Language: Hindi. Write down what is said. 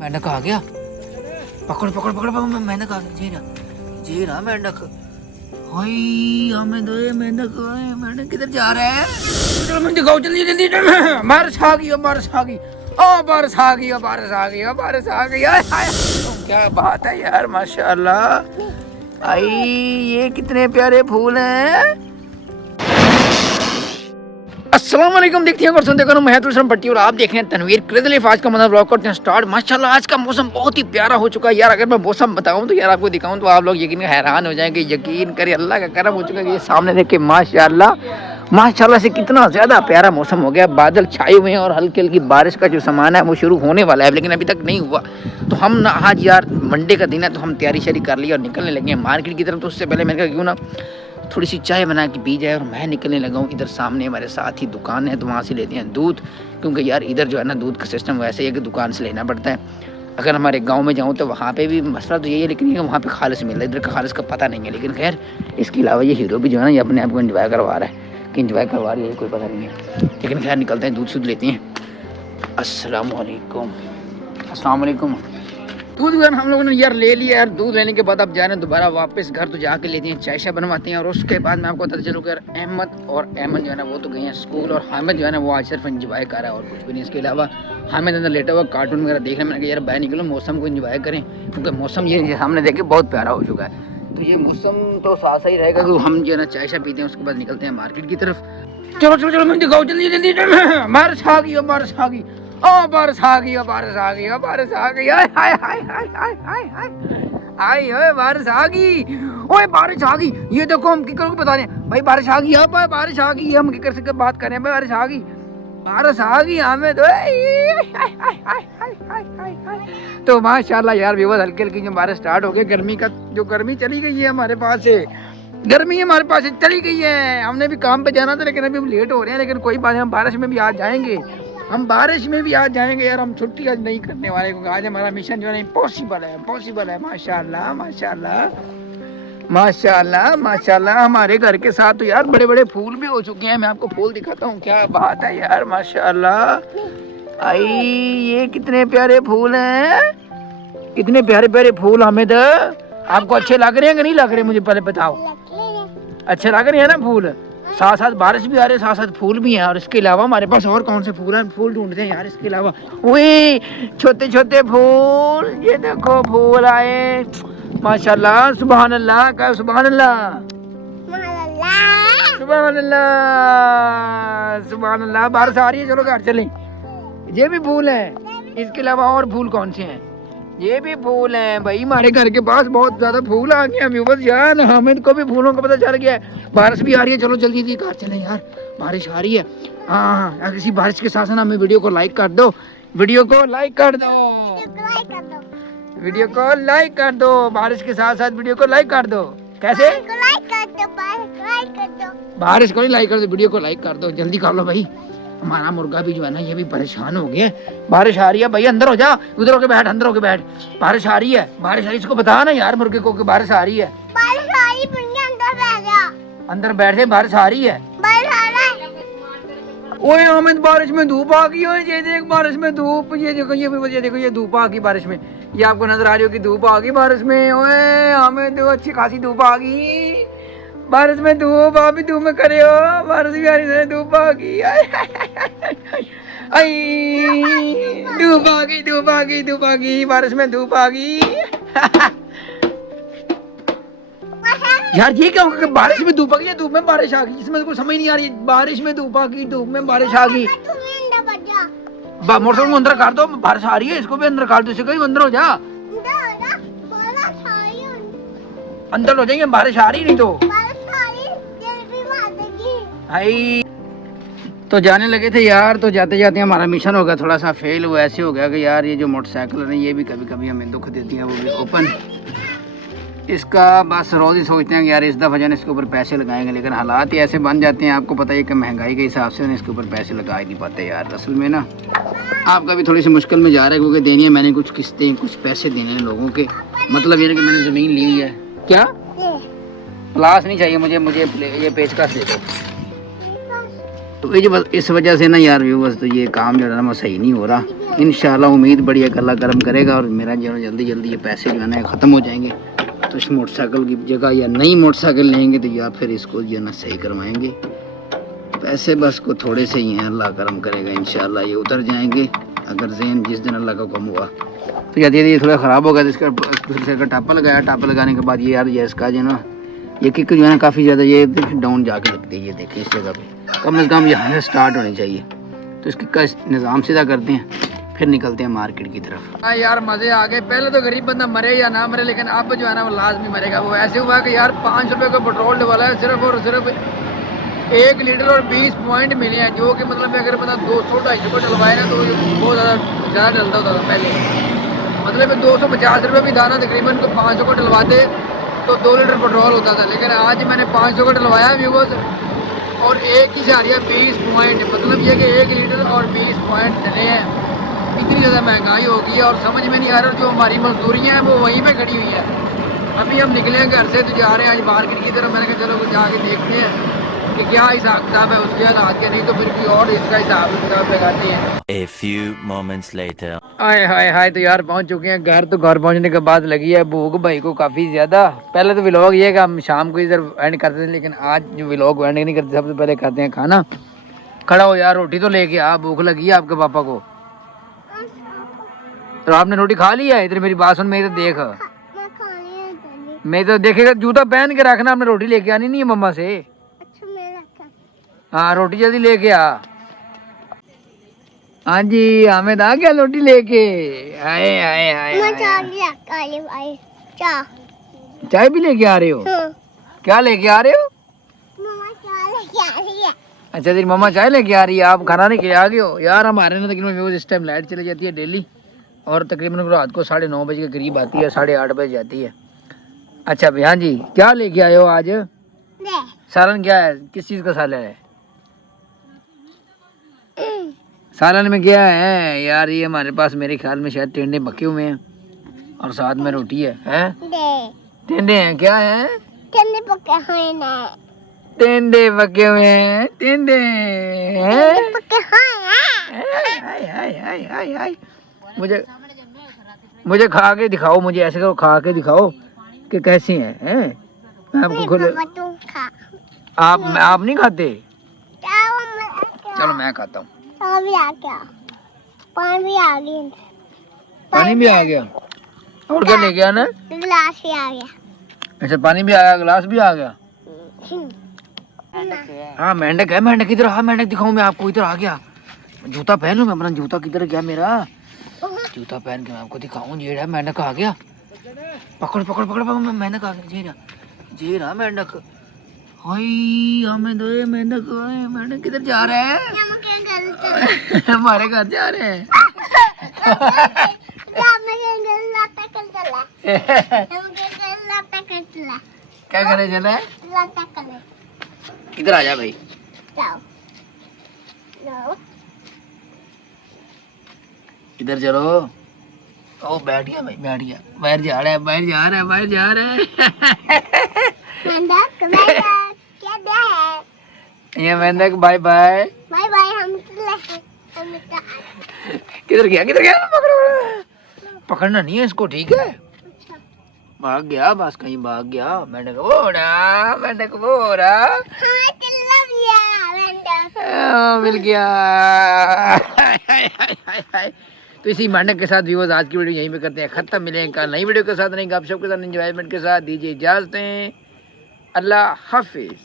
मेंढक आ गया। पकड़ पकड़ पकड़ पकड़, मेंढक आ गया। जी ना मेंढक। हाय हमें दो मेंढक। मेंढक किधर जा रहा है? चलो मुझे दिखाओ जल्दी जल्दी। बारिश आ गई, बारिश आ गई। ओ बारिश आ गई, बारिश आ गई, बारिश आ गई। क्या बात है यार, माशाल्लाह। आई ये कितने प्यारे फूल हैं। अस्सलाम वालेकुम, देखते हैं और सुनते करो मैं तुलसम पट्टी और आप देख रहे हैं तनवीर क्रेज़ली। आज का मतलब ब्लॉग करते हैं स्टार्ट। माशाल्लाह आज का मौसम बहुत ही प्यारा हो चुका है यार। अगर मैं मौसम बताऊं तो यार आपको दिखाऊं तो आप लोग यकीन हैरान हो जाएंगे। यकीन करिए अल्लाह का करम हो चुका है। ये सामने देखे माशाल्लाह माशाल्लाह से कितना ज़्यादा प्यारा मौसम हो गया। बादल छाए हुए हैं और हल्की हल्की बारिश का जो सामान है वो शुरू होने वाला है, लेकिन अभी तक नहीं हुआ। तो हम ना आज यार मंडे का दिन है तो हम तैयारी शरी कर ली और निकलने लगे हैं मार्केट की तरफ। तो उससे पहले मैंने कहा क्यों ना थोड़ी सी चाय बना के पी जाए और मैं निकलने लगा हूँ। इधर सामने हमारे साथ ही दुकान है तो वहाँ से लेते हैं दूध, क्योंकि यार इधर जो है ना दूध का सिस्टम वैसे ही है कि दुकान से लेना पड़ता है। अगर हमारे गांव में जाऊँ तो वहाँ पे भी मसला तो यही है, लेकिन ये वहाँ पे खालिश मिल रहा है, इधर का खालिश का पता नहीं है। लेकिन खैर इसके अलावा ये हीरो भी जो है ना ये अपने आप को एंजॉय करवा रहा है कि एंजॉय करवा रही है कोई पता नहीं है। लेकिन खैर निकलते हैं, दूध शुद्ध लेते हैं। अस्सलाम वालेकुम। अस्सलाम वालेकुम। दूध यार हम लोगों ने यार ले लिया यार। दूध लेने के बाद अब जा रहे हैं दोबारा वापस घर, तो जाके लेते हैं चाय शाय बनवाते हैं। और उसके बाद मैं आपको बताता चलूँ कि यार अहमद और अहमद जो है ना वो तो गए हैं स्कूल, और हामिद जो है ना वो आज सिर्फ इंजॉय कर रहा है और कुछ भी नहीं। इसके अलावा हामिद अंदर लेटा हुआ कार्टून वगैरह देख रहे हैं। मैंने कहा यार बाहर निकलो मौसम को एंजॉय करें, क्योंकि मौसम ये सामने देखे बहुत प्यारा हो चुका है। तो ये मौसम तो साथ ही रहेगा कि हम जो है ना चाय शाय पीते हैं, उसके बाद निकलते हैं मार्केट की तरफ। चलो चलो चलो मुझे दिखाओ जल्दी जल्दी। बारिश आ गई, बारिश आ गई। ओ बारिश आ गई, बारिश आ गई, बारिश आ गई। हाय हाय हाय हाय हाय हाय हाय हाय बारिश आ गई। ओए बारिश आ गई। ये देखो हम किकर को बता रहे हैं भाई बारिश आ गई। अब बारिश आ गई, हम किकर से बात कर रहे हैं भाई बारिश आ गई, बारिश आ गई हमें तो माशाल्लाह यार व्यूअर्स हल्की हल्की जो बारिश स्टार्ट हो गई। गर्मी का जो गर्मी चली गई है हमारे पास से, गर्मी हमारे पास से चली गई है। हमने भी काम पे जाना था लेकिन अभी हम लेट हो रहे हैं, लेकिन कोई बात नहीं, हम बारिश में भी आज जाएंगे। हम बारिश में भी आज जाएंगे यार। हम छुट्टी आज नहीं करने वाले, क्योंकि आज हमारा मिशन जो है इम्पॉसिबल है, इम्पॉसिबल है। माशाल्लाह माशाल्लाह माशाल्लाह माशाल्लाह। हमारे घर के साथ तो यार बड़े बड़े फूल भी हो चुके हैं। मैं आपको फूल दिखाता हूँ, क्या बात है यार माशाल्लाह। आई ये कितने प्यारे फूल हैं, कितने प्यारे प्यारे फूल। हामिद आपको अच्छे लग रहे हैं कि नहीं लग रहे, मुझे पहले बताओ। अच्छे लग रहे हैं ना फूल, साथ साथ बारिश भी आ रही है, साथ साथ फूल भी हैं। और इसके अलावा हमारे पास और कौन से फूल हैं, फूल ढूंढते हैं यार। इसके अलावा वही छोटे छोटे फूल, ये देखो फूल आए माशाल्लाह। सुभान अल्लाह का सुभान अल्लाह सुभान अल्लाह सुभान अल्लाह। बारिश आ रही है, चलो घर चलें। ये भी फूल हैं, इसके अलावा और फूल कौन से हैं, ये भी फूल हैं भाई। हमारे घर के पास बहुत ज्यादा फूल आ गए हैं बस यार। हामिद को भी फूलों का पता चल गया है। बारिश भी आ रही है, चलो जल्दी जल्दी घर चलें यार, बारिश आ रही है। हाँ इसी बारिश के साथ साथ हमें वीडियो को लाइक कर दो, वीडियो को लाइक कर दो, वीडियो को लाइक कर दो। बारिश के साथ साथ वीडियो को लाइक कर दो। कैसे बारिश को नहीं लाइक कर दो, वीडियो को लाइक कर दो, जल्दी कर लो भाई। हमारा मुर्गा भी जो है ना ये भी परेशान हो गया। बारिश आ रही है भाई, अंदर हो जा, उधर होके बैठ, अंदर होके बैठ। बारिश आ रही है, बारिश आ रही है, इसको बता ना यार मुर्गे को कि बारिश आ रही है। बारिश आ रही है, अंदर बैठ जा, अंदर बैठ जा, बारिश आ रही है, बारिश आ रहा है। ओए हामिद बारिश में धूप आ गई है, ये देख बारिश में धूप, ये देखो ये देखो ये धूप आ गई बारिश में। ये आपको नजर आ रही हो कि धूप आ गई बारिश में। ओए हामिद अच्छी खासी धूप आ गई बारिश में। धूप आप भी धूप में करे हो, बारिश भी आ रही है, धूप आ गई। आई धूप आ गई, धूप आ गई, धूप आ गई, बारिश में धूप आ गई। यार ये क्या होगा, बारिश में धूप आ गई, धूप में बारिश आ गई, इसमें कुछ समझ नहीं आ रही। बारिश में धूप आ गई, धूप में बारिश आ गई। मोटरसाइकिल को अंदर कर दो, बारिश आ रही है, इसको भी अंदर कर दो, इसको अंदर हो जा, अंदर हो जाएंगे, बारिश आ रही नहीं तो भाई। तो जाने लगे थे यार, तो जाते जाते हमारा मिशन हो गया थोड़ा सा फेल हुआ। ऐसे हो गया कि यार ये जो मोटरसाइकिल है ये भी कभी कभी हमें दुख देती है, वो भी ओपन। इसका बस रोज ही सोचते हैं कि यार इस दफ़ा जो इसके ऊपर पैसे लगाएंगे, लेकिन हालात ही ऐसे बन जाते हैं। आपको पता है कि महंगाई के हिसाब से इसके ऊपर पैसे लगा ही नहीं पाते यार। असल में ना आपका भी थोड़ी सी मुश्किल में जा रहा है, क्योंकि देनी है मैंने कुछ किस्तें, कुछ पैसे देने हैं लोगों के। मतलब ये कि मैंने ज़मीन ली हुई है। क्या प्लास नहीं चाहिए मुझे, मुझे ये पेचकस दे दो। तो ये जो बस इस वजह से ना यार व्यूअर्स, तो ये काम जो है ना वो सही नहीं हो रहा। इंशाल्लाह उम्मीद बड़ी है कि अल्लाह करम करेगा और मेरा जो है जल्दी जल्दी ये पैसे जो है ना ख़त्म हो जाएंगे। तो इस मोटरसाइकिल की जगह या नई मोटरसाइकिल लेंगे तो या फिर इसको जो है ना सही करवाएंगे। पैसे बस को थोड़े से ही हैं, अल्लाह करम करेगा इंशाल्लाह ये उतर जाएंगे। अगर जहन जिस दिन अल्लाह का कम हुआ तो ये थोड़ा ख़राब हो गया, तो इसका दूसरे का टापा लगाया। टापा लगाने के बाद ये यार ये इसका जो है ना ये किक जो है ना काफ़ी ज़्यादा ये डाउन जाके लगती है। ये देखिए इस जगह पे कम से कम यहाँ से स्टार्ट होनी चाहिए। तो इसकी का निज़ाम सीधा करते हैं, फिर निकलते हैं मार्केट की तरफ। हाँ यार मज़े आ गए। पहले तो गरीब बंदा मरे या ना मरे, लेकिन अब जो है ना वो लाजमी मरेगा। वो ऐसे हुआ कि यार 5 रुपये का पेट्रोल डलवाया है सिर्फ और सिर्फ 1 लीटर और 20 पॉइंट मिले हैं, जो कि मतलब अगर बंदा 200-250 रुपये डलवाए ना तो बहुत ज़्यादा डलता होता था पहले। मतलब 250 रुपये भी दाना तकरीबन को 500 को डलवाते तो 2 लीटर पेट्रोल होता था। लेकिन आज मैंने 500 का डलवाया व्यूअर्स और एक ही जा रही है 20 पॉइंट। मतलब ये कि 1 लीटर और 20 पॉइंट डले हैं। इतनी ज़्यादा महंगाई हो गई है और समझ में नहीं आ रहा। जो हमारी मजदूरियाँ हैं वो वहीं पे खड़ी हुई है। अभी हम निकले हैं घर से तो जा रहे हैं आज मार्केट की तरफ। मैंने कहा चलो कुछ जाके देखते हैं कि क्या हिसाब किताब है उसके हालात के, नहीं तो फिर कोई और इसका हिसाब किताब लगाते हैं। A few moments later. हाय हाय हाय, तो यार पहुंच चुके हैं घर। तो घर पहुंचने के बाद लगी है भूख भाई को काफ़ी ज़्यादा। पहले तो व्लॉग ये कि हम शाम को इधर एंड करते थे, लेकिन आज जो व्लॉग एंड नहीं करते, सबसे पहले खाते हैं खाना। खड़ा हो यार, रोटी तो लेके आ, भूख लगी है आपके पापा को। तो आपने रोटी खा ली है? इधर मेरी बात सुन, मैं तो देख, मैं तो देखेगा जूता पहन के रखना। आपने रोटी लेके आनी नहीं है मम्मा से। हाँ रोटी जल्दी लेके आ। हाँ जी हामिद आ गया रोटी लेके। आए आए आए चाय भी लेके आ रहे हो? क्या लेके आ रहे हो? अच्छा तेरी मम्मा चाय लेके आ रही है, आप खाना नहीं के आ गए हो। यार हमारे ना तकरीबन इस टाइम लाइट चली जाती है डेली, और तकरीबन रात को 9:30 बजे के करीब आती है, 8:30 बजे जाती है। अच्छा भाई हाँ जी, क्या लेके आए हो आज? सालन क्या है? किस चीज़ का सालन है? सालन में क्या है यार? ये हमारे पास मेरे ख्याल में शायद टेंडे पके हुए हैं और साथ में रोटी है। टेंडे हैं? क्या है? टेंडे पके हुए हैं। टेंडे पके हुए हैं, टेंडे हाय। मुझे खा के दिखाओ, मुझे ऐसे करो खा के दिखाओ कि कैसी हैं। मैं आपको खुद आप नहीं खाते? चलो मैं खाता हूँ। पानी भी आ गया। और क्या लेके आना? गिलास भी आ गया। अच्छा पानी भी आया, गिलास भी आ गया। हाँ मेंढक है। मेंढक किधर? हाँ मेंढक दिखाऊं मैं आपको। इधर आ गया। जूता पहन लूं मैं अपना। जूता किधर गया मेरा? जूता पहन के मैं आपको दिखाऊं। ये रहा मेंढक आ गया। पकड़ पकड़ पकड़ पकड़, मेंढक आ गया। जी रहा मेंढक। मेंढक किधर जा रहे हैं? हमारे घर जा रहे हैं। क्या करे चले? इधर आ जा भाई। इधर चलो। ओ बैठ गया भाई, बैठ गया। बाहर जा रहा है, बाहर जा रहा है, बाहर जा रहा है। ये मेंढक बाय बाय बाय बाय। हम किधर गया? किधर गया? पकड़ना नहीं है इसको, ठीक है? भाग गया बस, कहीं भाग गया। मेंढक बोरा, मेंढक बोरा। मिल गया। तो इसी मेंढक के साथ व्यूअर्स आज की वीडियो यहीं पे करते हैं खत्म। मिलेंगे कल नई वीडियो के साथ, नहीं गपशप के साथ, एंजॉयमेंट के साथ। दीजिए इजाजतें। अल्लाह हाफिज।